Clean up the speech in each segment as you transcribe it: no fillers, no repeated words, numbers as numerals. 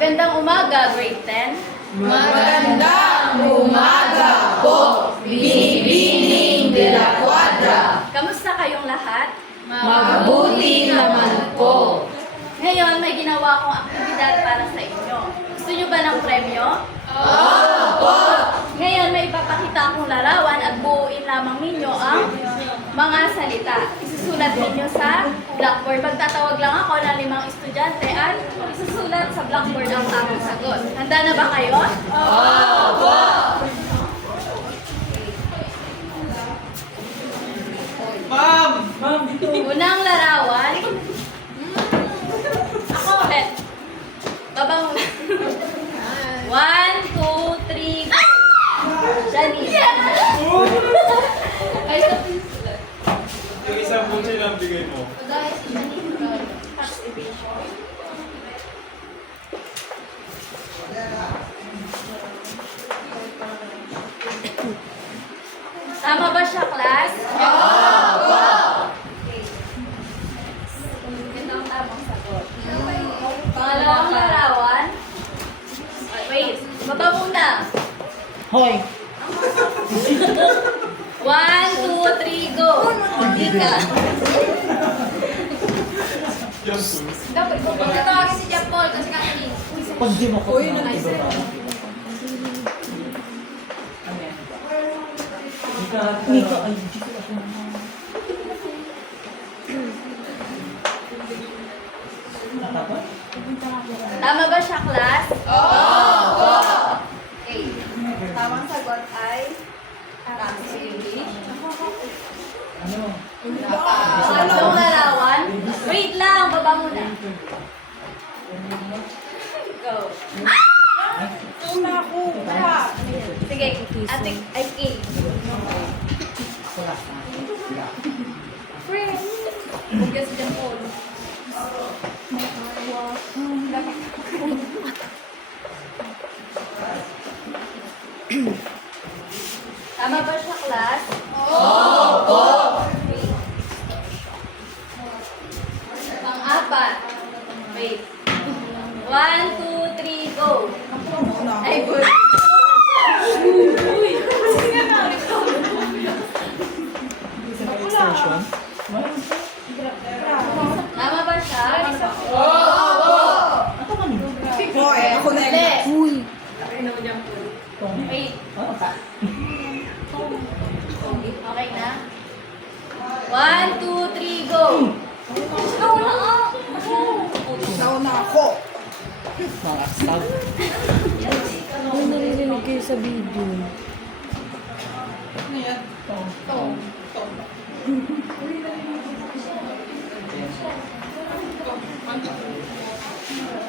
Magandang umaga, grade 10. Magandang umaga po, Binibining de la Cuadra. Kamusta kayong lahat? Mabuti naman po. Ngayon, may ginawa akong aktibidad para sa inyo. Gusto nyo ba ng premyo? Opo! Ngayon, may ipapakita akong larawan at buuin lamang ninyo ang mga salita. Isusulat ninyo sa blackboard. Magtatawag lang ako ng 5 estudyante at isusulat sa blackboard ang tamang sagot. Handa na ba kayo? Opo! Ma'am, dito. Unang larawan. Ako ulit. Baba muna. 1, 2, 3, go! Janice. Ay, ito pinsulat. Yung isang bunso lang bigay mo. Guys, Janice, tax evasion. Tama ba siya, class? Opo! Okay. Ito ang tamang sagot. Pangalawang larawan. Ay, wait. Baba muna. Hoy! 1, 2, 3, go! Hindi ka. Jumpsuit. Dapat ko pagkatawagin si Jeff Paul kasi kakain. Pag di mo ko. Uy, Nika, ay, dito ako. Natapat? Tama ba siya, class? Opo! Okay. Tamang sagot ay taxi. Ano? Pangatlong larawan. Wait lang, baba muna. Go. Sige, ate, ay, Kay. Wala. Friend. Huwag ka si Jeff Paul. Tama ba siya, class? Opo! Pang-apat. Wait. 1, 2, 3, go. Ay, good. Uy! Kasi nga namin ko. Extension? Tama ba siya? Opo! Ito man yun. Hoy, ako na Hindi. Uy! Wait. Ano ka? Okay na? 1, 2, 3, go. Ikaw na ah. Nauna ako. Mga stab. May naririnig kayo sa video. Ano yan? Ito.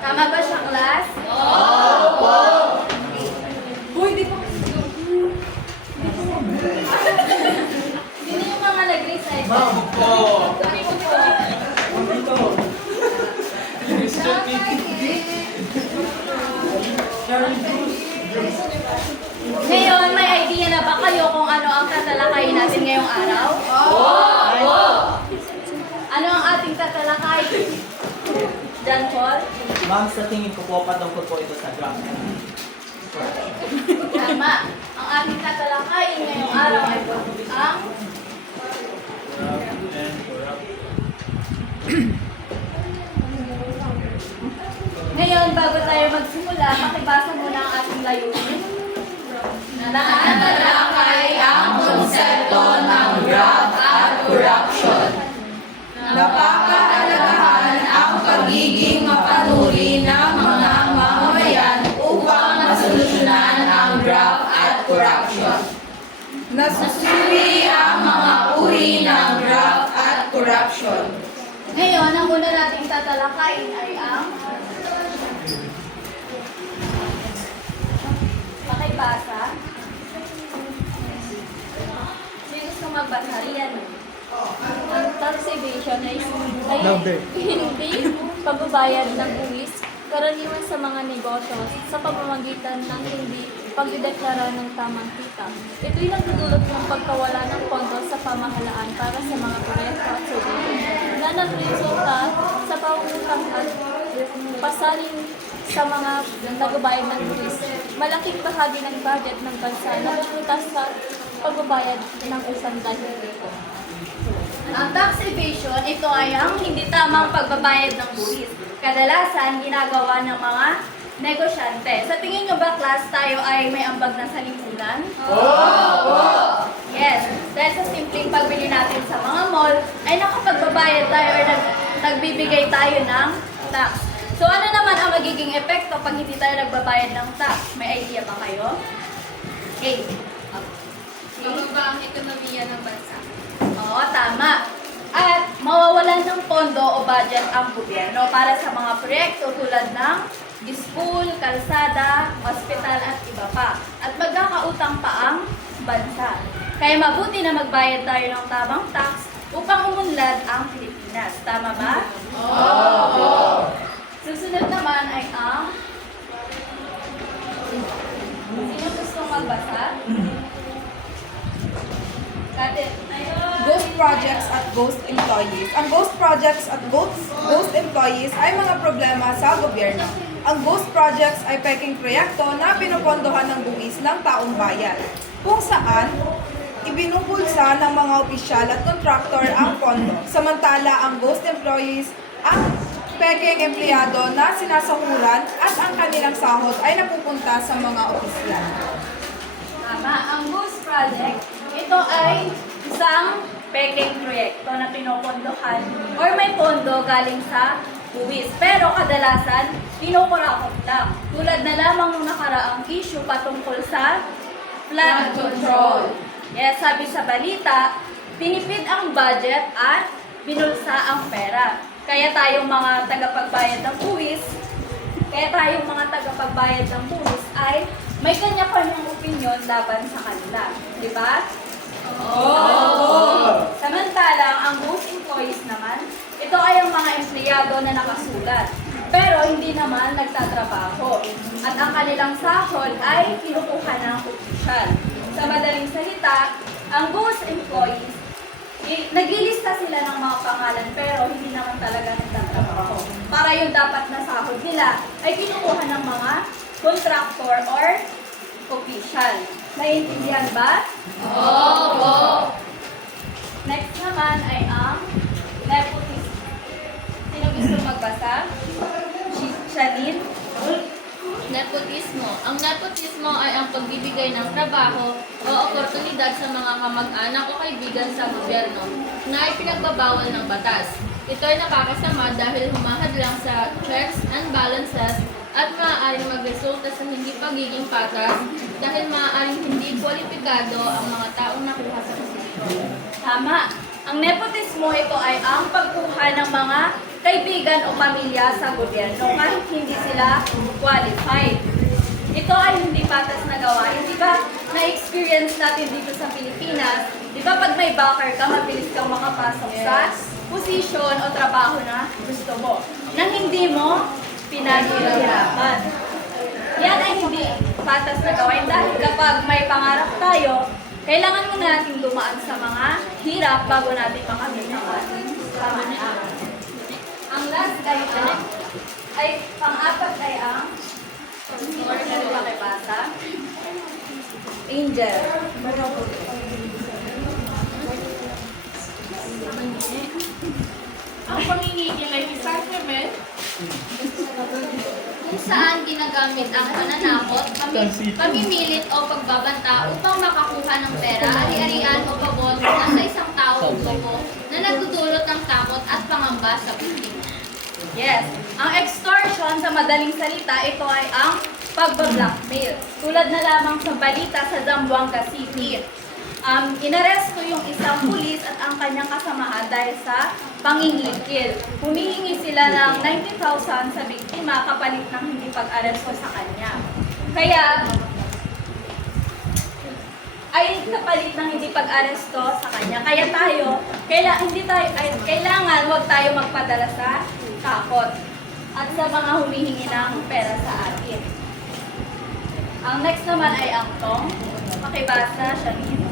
Tama ba siya, class? Opo! Uy, di pa Sino yung mga nag-recycle? Ma'am po! Sabi ko po. Dito. Ngayon, may idea na ba kayo kung ano ang tatalakayin natin ngayong araw? Opo! Ano ang ating tatalakayin? John Paul? Ma'am, sa tingin ko po, patungkol po ito sa graph. Tama. Ang ating tatalakayin ngayong araw ay ang Ngayon, bago tayo magsimula, pakibasa muna ang ating layunin. Natatalakay ang konsepto ng graph at corruption. Napapahalagahan ang pagiging mapanuri ng mga mamamayan upang masolusyonan ang graph at corruption. Nasusuri ang mga uri ng graph at corruption. Ngayon, ang una nating tatalakayin ay ang pakibasa. Sino gusto magbasa? Riyan. Ang tax evasion ay hindi pagbabayad ng buwis karaniwan sa mga negosyo sa pamamagitan ng hindi pagdideklara ng tamang kita. Ito'y nagdudulot ng pagkawala ng pondo sa pamahalaan para sa mga proyekto at servisyo na nagresulta sa pangungutang at pasalin sa mga nagbabayad ng buwis. Malaking bahagi ng budget ng bansa napupunta sa pagbabayad ng isang dahil dito. Ang tax evasion, ito ay ang hindi tamang pagbabayad ng buwis. Kadalasan, ginagawa ng mga negosyante. Sa tingin nyo ba, class, tayo ay may ambag na sa lipunan? Yes. Dahil sa simpleng pagbili natin sa mga mall, ay nakapagbabayad tayo or nagbibigay tayo ng tax. So ano naman ang magiging epekto pag hindi tayo nagbabayad ng tax? May idea ba kayo? Okay. Mababa ang ekonomiya ng bansa. Oo, tama. At mawawalan ng pondo o budget ang gobyerno para sa mga proyekto tulad ng school, kalsada, hospital at iba pa. At magkakautang pa ang bansa. Kaya mabuti na magbayad tayo ng tamang tax upang umunlad ang Pilipinas. Tama ba? Oo! Susunod naman ay ang... Sino gustong magbasa? Kate. Ghost projects at ghost employees. Ang ghost projects at ghost employees ay mga problema sa gobyerno. Ang ghost projects ay peking proyekto na pinupondohan ng buwis ng taong bayan, kung saan ibinubulsa ng mga opisyal at kontraktor ang pondo. Samantala, ang ghost employees ang peking empleyado na sinasahuran at ang kanilang sahod ay napupunta sa mga opisyal. Tama. Ang Goose Project, ito ay isang peking proyekto na pinopondohan or may pondo galing sa buwis. Pero kadalasan, kinukurakot lang. Tulad na lamang nung nakaraang issue patungkol sa flood control. Yes, sabi sa balita, tinipid ang budget at binulsa ang pera. Kaya tayong mga tagapagbayad ng buwis, ay may kanya-kanyang opinyon laban sa kanila. Di ba? Oo! Samantalang, ang ghost employees naman, ito ay ang mga empleyado na nakasulat. Pero hindi naman nagtatrabaho. At ang kanilang sahod ay kinukuha ng opisyal. Sa madaling salita, ang ghost employees, nagilista sila ng mga pangalan pero hindi naman talaga nagtatrabaho. Para yung dapat na sahod nila ay kinukuha ng mga contractor or official. Naiintindihan ba? Oo! Next naman ay ang nepotism. Sino gusto magbasa? Shanine? Nepotismo. Ang nepotismo ay ang pagbibigay ng trabaho o oportunidad sa mga kamag-anak o kaibigan sa gobyerno na ipinagbabawal ng batas. Ito ay nakakasama dahil humahadlang sa checks and balances at maaaring magresulta sa hindi pagiging patas dahil maaaring hindi kwalipikado ang mga taong nakuha sa posisyon. Tama. Ang nepotismo, ito ay ang pagkuha ng mga kaibigan o pamilya sa gobyerno kahit hindi sila qualified. Ito ay hindi patas na gawain. Di ba, na-experience natin dito sa Pilipinas, di ba pag may backer ka, mabilis kang makapasok sa posisyon o trabaho na gusto mo, nang hindi mo pinaghihirapan. Yan ay hindi patas na gawain dahil kapag may pangarap tayo, kailangan mo natin dumaan sa mga hirap bago natin makamit ang ating pangarap. Ang last ay pang-apat ay ang pakibasa. Angel. Ang pangingigil ay isang element Kung saan ginagamit ang pananakot, pamimilit o pagbabanta upang makakuha ng pera, ari-arian o pabor mula sa isang tao o grupo na nagdudulot ng takot at pangamba sa biktima. Yes. Ang extortion, sa madaling salita, ito ay ang pagba-blackmail. Tulad na lamang sa balita sa Zamboanga City. Inaresto yung isang pulis at ang kanyang kasamahan dahil sa pangingikil. Humihingi sila ng 90,000 sa biktima kapalit ng hindi pag-aresto sa kanya. Kaya, ay kapalit ng hindi pag-aresto sa kanya. Kaya kailangan wag tayo magpadala sa takot at sa mga humihingi ng pera sa atin. Ang next naman ay ang tong. Makibasa, Shanine.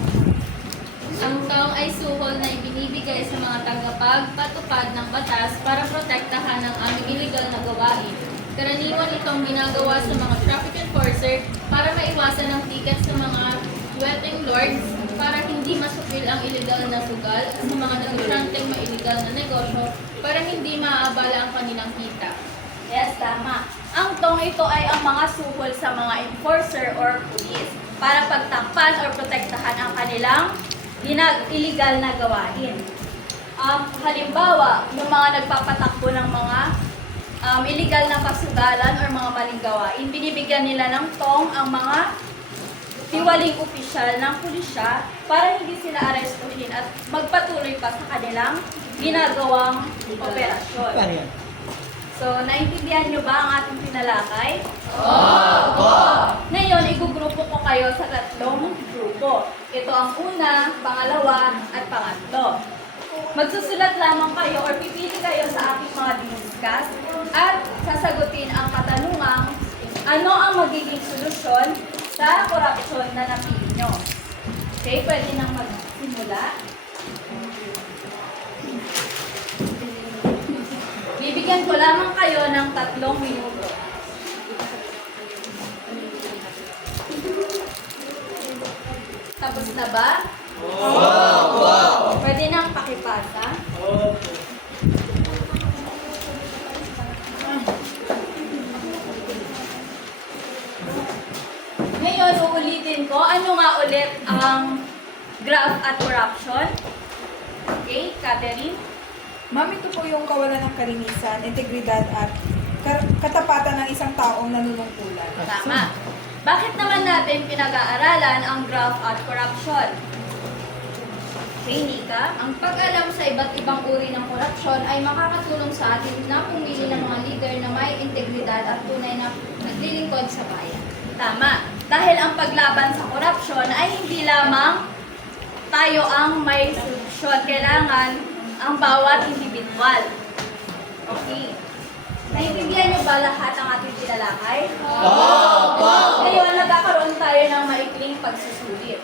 Ang tong ay suhol na ibinibigay sa mga tagapagpatupad ng batas para protektahan ang aming illegal na gawain. Karaniwan itong ginagawa sa mga traffic enforcer para maiwasan ang ticket sa mga wetting lords para hindi masupil ang illegal na sugal at sa mga negosyanteng may illegal na negosyo para hindi maaabala ang kanilang kita. Yes, tama. Ang tong ito ay ang mga suhol sa mga enforcer or police para pagtakpan or protektahan ang kanilang illegal na gawain. Halimbawa, yung mga nagpapatakbo ng mga illegal na pasugalan or mga maling gawain, binibigyan nila ng tong ang mga tiwaling opisyal ng pulisya para hindi sila arestuhin at magpatuloy pa sa kanilang ginagawang operasyon. Paano yan? So, naintindihan nyo ba ang ating pinalakay? Opo! Ngayon, igugrupo ko kayo sa 3 grupo. Ito ang una, pangalawa, at pangatlo. Magsusulat lamang kayo or pipili kayo sa aking mga discuss at sasagutin ang katanungang ano ang magiging solusyon sa korupsyon na napili nyo. Okay, pwede nang magsimula. Bibigyan ko lamang kayo ng 3 minuto. Tapos na ba? Opo! Pwede nang pakipasa. Ngayon, uulitin ko. Ano nga ulit ang graft at corruption? Okay, Catherine? Ma'am, ito po yung kawalan ng kalinisan, integridad at katapatan ng isang taong nanunungkulan. Tama. Bakit naman natin pinag-aaralan ang graft at corruption? Okay, Nika? Ang pag-alam sa iba't ibang uri ng korupsyon ay makakatulong sa atin na pumili ng mga leader na may integridad at tunay na naglilingkod sa bayan. Tama. Dahil ang paglaban sa korupsyon ay hindi lamang tayo ang may solusyon. Kailangan ang bawat individual. Okay. Naintindihan niyo ba lahat ang ating tinalakay? Opo! Ngayon, nagkakaroon tayo ng maikling pagsusulit.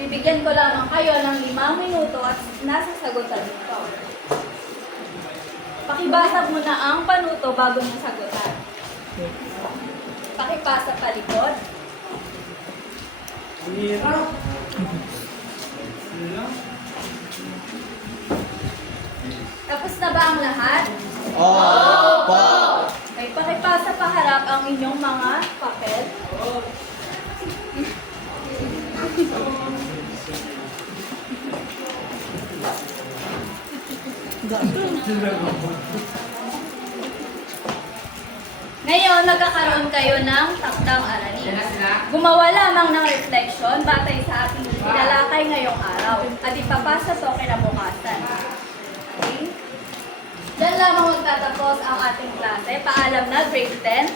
Bibigyan ko lamang kayo ng 5 minuto at nasasagutan nito. Pakibasa muna ang panuto bago niyo sagutan. Pakipasa palikod. Tapos na ba ang lahat? Opo! Okay, pakipasa pa harap ang inyong mga papel. Ngayon, nagkakaroon kayo ng takdang aralin. Gumawa lamang ng reflection batay sa ating tinalakay ngayong araw at ipapasa to kinabukasan. Okay? Diyan lamang magtatapos ang ating klase. Paalam na, grade 10.